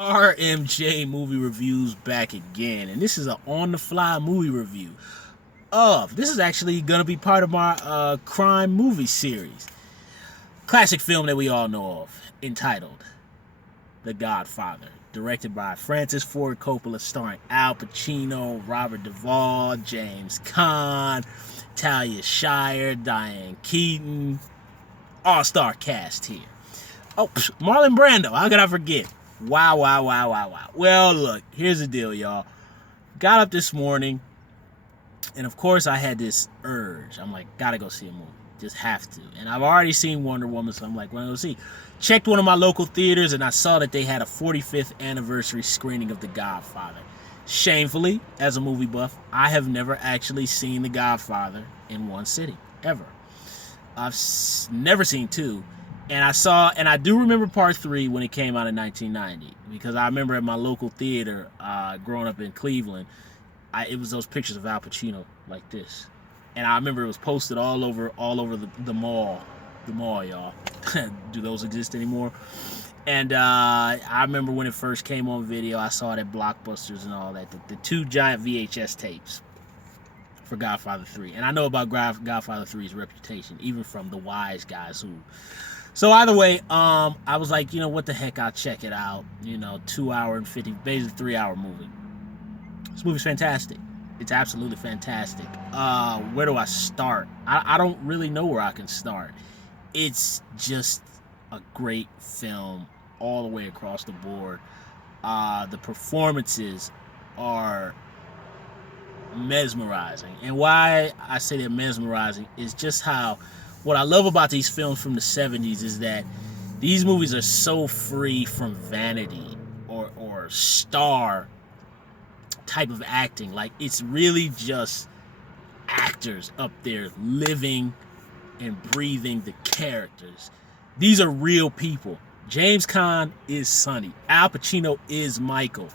RMJ Movie Reviews back again, and this is an on-the-fly movie review this is actually going to be part of my crime movie series. Classic film that we all know of, entitled The Godfather, directed by Francis Ford Coppola, starring Al Pacino, Robert Duvall, James Caan, Talia Shire, Diane Keaton. All-star cast here. Oh, Marlon Brando, how could I forget? Wow. Well, look, here's the deal, y'all. Got up this morning, and of course I had this urge. I'm like, gotta go see a movie. Just have to. And I've already seen Wonder Woman, so I'm like, well, go see. Checked one of my local theaters, and I saw that they had a 45th anniversary screening of The Godfather. Shamefully, as a movie buff, I have never actually seen The Godfather in one sitting, ever. I've never seen two. And I do remember part 3 when it came out in 1990, because I remember at my local theater, growing up in Cleveland, it was those pictures of Al Pacino like this, and I remember it was posted all over the mall, y'all. Do those exist anymore? And I remember when it first came on video, I saw it at Blockbusters and all that, the 2 giant VHS tapes for Godfather 3, and I know about Godfather 3's reputation, even from the wise guys who. So either way, I was like, what the heck, I'll check it out. 2 hour and 50, basically 3-hour movie. This movie's fantastic. It's absolutely fantastic. Where do I start? I don't really know where I can start. It's just a great film all the way across the board. The performances are mesmerizing. And why I say they're mesmerizing is just how, what I love about these films from the 70s is that these movies are so free from vanity or star type of acting. Like, it's really just actors up there living and breathing the characters. These are real people. James Caan is Sonny. Al Pacino is Michael.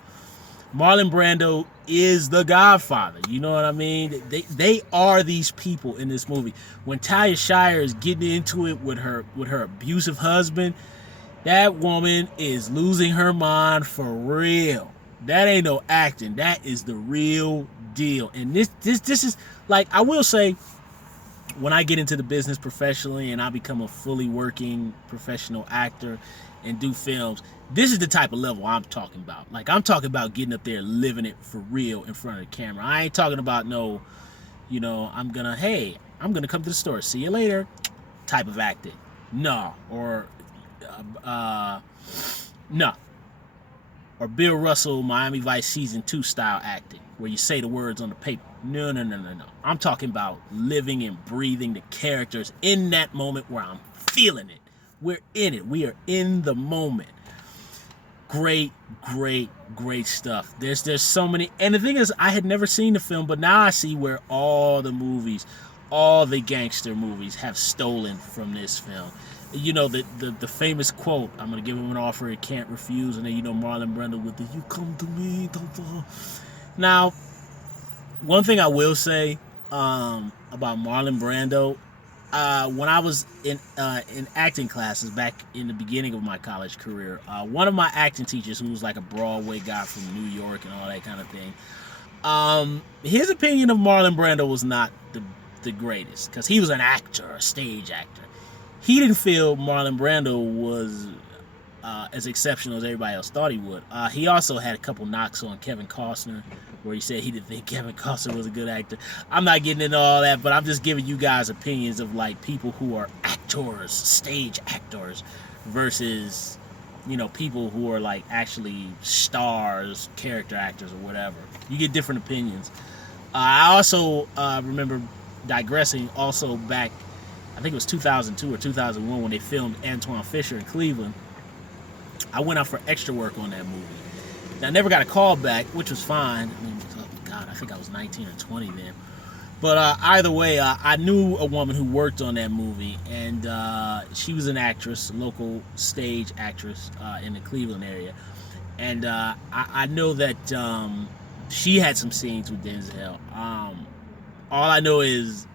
Marlon Brando is the Godfather. You know what I mean? They are these people in this movie. When Talia Shire is getting into it with her abusive husband, that woman is losing her mind for real. That ain't no acting. That is the real deal. And this is, like, I will say, when I get into the business professionally and I become a fully working professional actor and do films, this is the type of level I'm talking about. Like, I'm talking about getting up there, living it for real in front of the camera. I ain't talking about no, I'm gonna come to the store, see you later type of acting. No. Or no. Or Bill Russell, Miami Vice Season 2 style acting, where you say the words on the paper. No. I'm talking about living and breathing the characters in that moment where I'm feeling it. We're in it. We are in the moment. Great stuff. There's so many. And the thing is, I had never seen the film, but now I see where all the gangster movies have stolen from this film. The famous quote, I'm going to give him an offer he can't refuse, and then Marlon Brando with the "you come to me." Now, one thing I will say about Marlon Brando, when I was in acting classes back in the beginning of my college career, one of my acting teachers, who was like a Broadway guy from New York and all that kind of thing, his opinion of Marlon Brando was not the greatest, because he was an actor, a stage actor. He didn't feel Marlon Brando was as exceptional as everybody else thought he would. He also had a couple knocks on Kevin Costner, where he said he didn't think Kevin Costner was a good actor. I'm not getting into all that, but I'm just giving you guys opinions of, like, people who are actors, stage actors, versus, people who are, like, actually stars, character actors, or whatever. You get different opinions. I also remember digressing also back, I think it was 2002 or 2001, when they filmed Antoine Fisher in Cleveland. I went out for extra work on that movie. Now, I never got a call back, which was fine. I mean, oh God, I think I was 19 or 20 then. But either way, I knew a woman who worked on that movie, and she was an actress, a local stage actress in the Cleveland area. And I know that she had some scenes with Denzel. All I know is,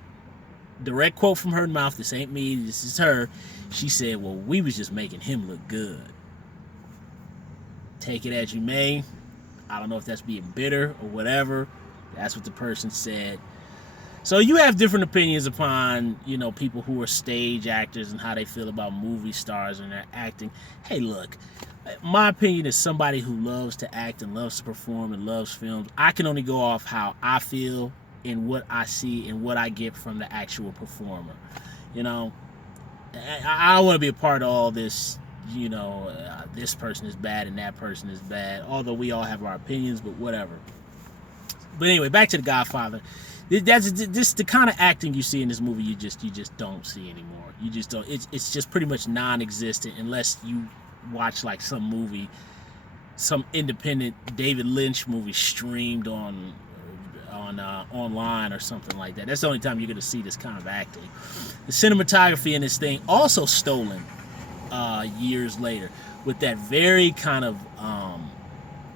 direct quote from her mouth, this ain't me, this is her. She said, well, we was just making him look good. Take it as you may. I don't know if that's being bitter or whatever. That's what the person said. So you have different opinions upon, people who are stage actors and how they feel about movie stars and their acting. Hey, look, my opinion is somebody who loves to act and loves to perform and loves films. I can only go off how I feel and what I see and what I get from the actual performer. I don't want to be a part of all this, this person is bad and that person is bad, although we all have our opinions, but whatever. But anyway, back to The Godfather. That's this the kind of acting you see in this movie. You just don't see anymore. You just don't. It's just pretty much non-existent unless you watch like some movie, some independent David Lynch movie streamed on online or something like that. That's the only time you're gonna see this kind of acting. The cinematography in this thing also stolen years later with that very kind of.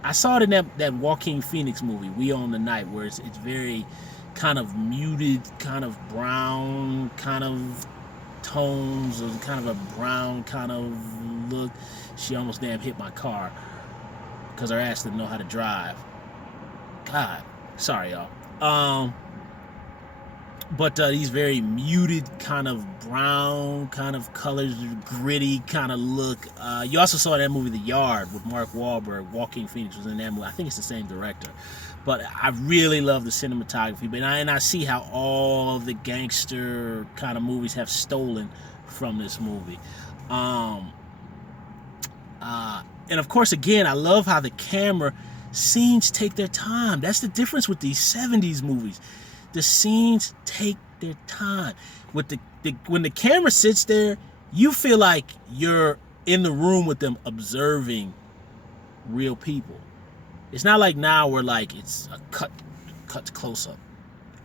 I saw it in that Joaquin Phoenix movie, We Own the Night, where it's very kind of muted, kind of brown, kind of tones, or kind of a brown kind of look. She almost damn hit my car because her ass didn't know how to drive. God, sorry y'all. But these very muted kind of brown kind of colors, gritty kind of look. You also saw that movie The Yard with Mark Wahlberg. Joaquin Phoenix was in that movie. I think it's the same director. But I really love the cinematography. And I see how all the gangster kind of movies have stolen from this movie. And of course, again, I love how the camera scenes take their time. That's the difference with these 70s movies. The scenes take their time. With when the camera sits there, you feel like you're in the room with them observing real people. It's not like now where like it's a cut to close up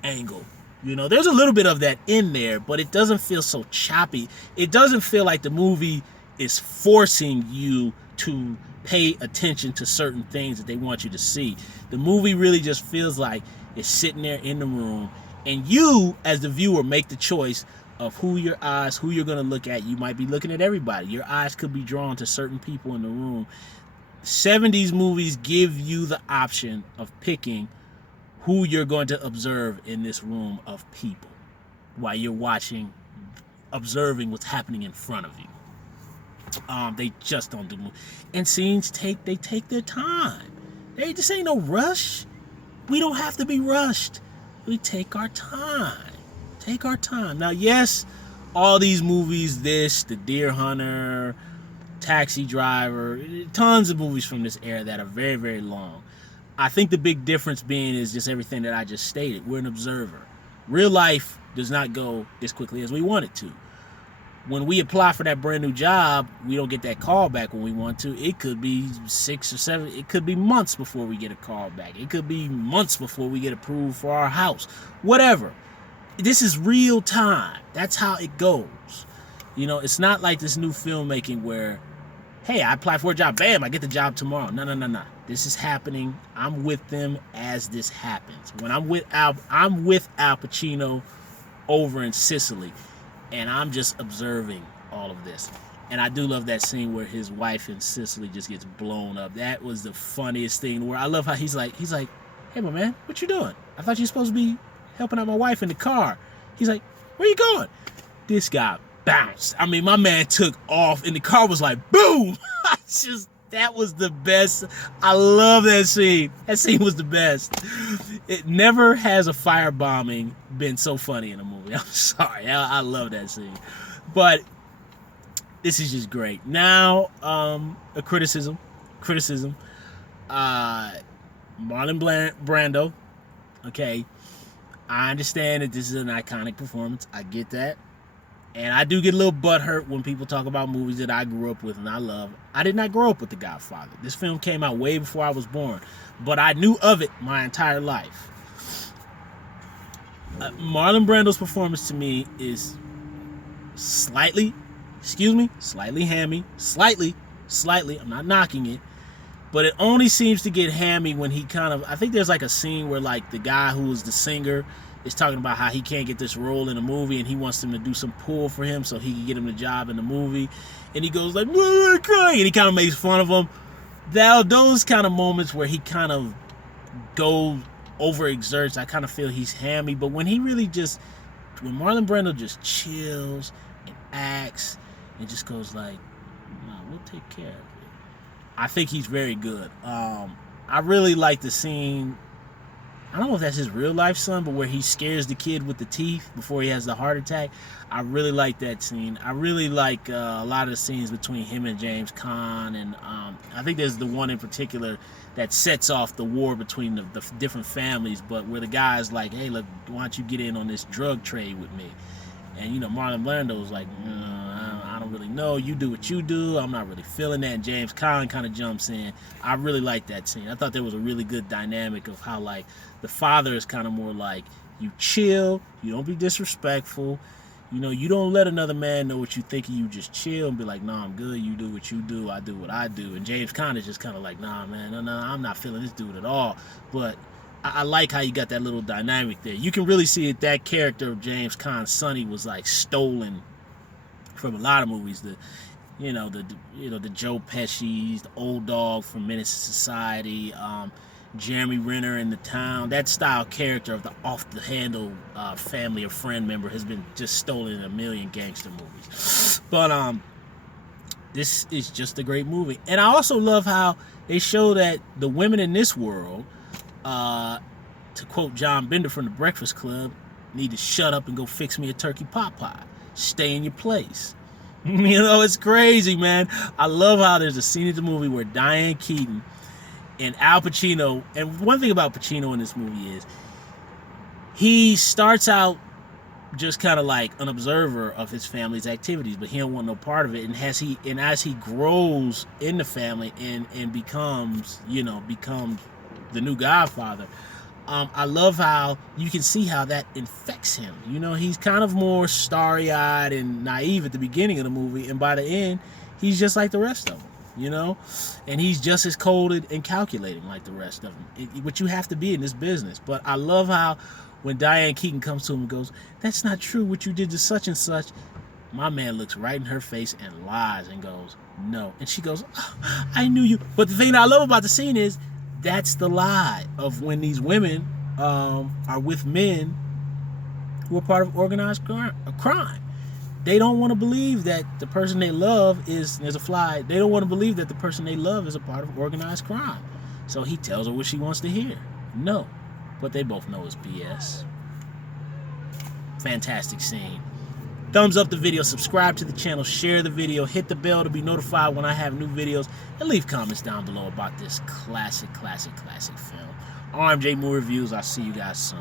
angle. There's a little bit of that in there, but it doesn't feel so choppy. It doesn't feel like the movie is forcing you to pay attention to certain things that they want you to see. The movie really just feels like it's sitting there in the room, and you, as the viewer, make the choice of who you're going to look at. You might be looking at everybody. Your eyes could be drawn to certain people in the room. 70s movies give you the option of picking who you're going to observe in this room of people while you're observing what's happening in front of you. They just don't do movies. And scenes take their time. This ain't no rush. We don't have to be rushed. We take our time. Take our time. Now, yes, all these movies, The Deer Hunter, Taxi Driver, tons of movies from this era that are very, very long. I think the big difference being is just everything that I just stated. We're an observer. Real life does not go as quickly as we want it to. When we apply for that brand new job, we don't get that call back when we want to. It could be 6 or 7. It could be months before we get a call back. It could be months before we get approved for our house. Whatever. This is real time. That's how it goes. It's not like this new filmmaking where, hey, I apply for a job, bam, I get the job tomorrow. No. This is happening. I'm with them as this happens. When I'm with Al Pacino over in Sicily. And I'm just observing all of this. And I do love that scene where his wife in Sicily just gets blown up. That was the funniest thing. Where I love how he's like, hey, my man, what you doing? I thought you were supposed to be helping out my wife in the car. He's like, where you going? This guy bounced. I mean, my man took off and the car was like, boom. That was the best. I love that scene. That scene was the best. It never has a firebombing been so funny in a movie. I'm sorry. I love that scene. But this is just great. Now, a criticism. Marlon Brando. Okay. I understand that this is an iconic performance. I get that. And I do get a little butthurt when people talk about movies that I grew up with and I love. I did not grow up with The Godfather. This film came out way before I was born. But I knew of it my entire life. Marlon Brando's performance to me is slightly hammy. Slightly. I'm not knocking it. But it only seems to get hammy when he I think there's like a scene where like the guy who was the singer is talking about how he can't get this role in a movie and he wants them to do some pull for him so he can get him the job in the movie. And he goes like, crying, and he kind of makes fun of him. those kind of moments where he kind of goes overexerts, I kind of feel he's hammy. But when he really just, when Marlon Brando just chills and acts and just goes like, no, we'll take care of it, I think he's very good. I really like the scene, I don't know if that's his real life son, but where he scares the kid with the teeth before he has the heart attack. I really like that scene. I really like a lot of the scenes between him and James Caan, and I think there's the one in particular that sets off the war between the different families, but where the guy's like, hey, look, why don't you get in on this drug trade with me? And, you know, Marlon Brando's like, I don't really know. You do what you do. I'm not really feeling that. And James Caan kind of jumps in. I really like that scene. I thought there was a really good dynamic of how, like, the father is kind of more like, you chill, you don't be disrespectful, you know, you don't let another man know what you think, you just chill and be like, nah, I'm good, you do what you do, I do what I do. And James Caan is just kind of like, nah, man, no, I'm not feeling this dude at all. But I like how you got that little dynamic there. You can really see that character of James Caan, Sonny, was like stolen from a lot of movies. The Joe Pesci's, the Old Dog from Menace to Society, Jeremy Renner in The Town. That style character of the off-the-handle family or friend member has been just stolen in a million gangster movies. But this is just a great movie. And I also love how they show that the women in this world, to quote John Bender from The Breakfast Club, need to shut up and go fix me a turkey pot pie. Stay in your place. You know, it's crazy, man. I love how there's a scene in the movie where Diane Keaton and Al Pacino, and one thing about Pacino in this movie is he starts out just kind of like an observer of his family's activities, but he don't want no part of it. And as he grows in the family and becomes the new Godfather, I love how you can see how that infects him. You know, he's kind of more starry-eyed and naive at the beginning of the movie, and by the end, he's just like the rest of them, you know? And he's just as cold and calculating like the rest of them, which you have to be in this business. But I love how when Diane Keaton comes to him and goes, that's not true what you did to such and such, my man looks right in her face and lies and goes, no. And she goes, oh, I knew you. But the thing that I love about the scene is, that's the lie of when these women are with men who are part of organized crime. They don't want to believe that the person they love is, there's a fly, they don't want to believe that the person they love is a part of organized crime. So he tells her what she wants to hear. No. But they both know it's BS. Fantastic scene. Thumbs up the video, subscribe to the channel, share the video, hit the bell to be notified when I have new videos, and leave comments down below about this classic film. RMJ Movie Reviews, I'll see you guys soon.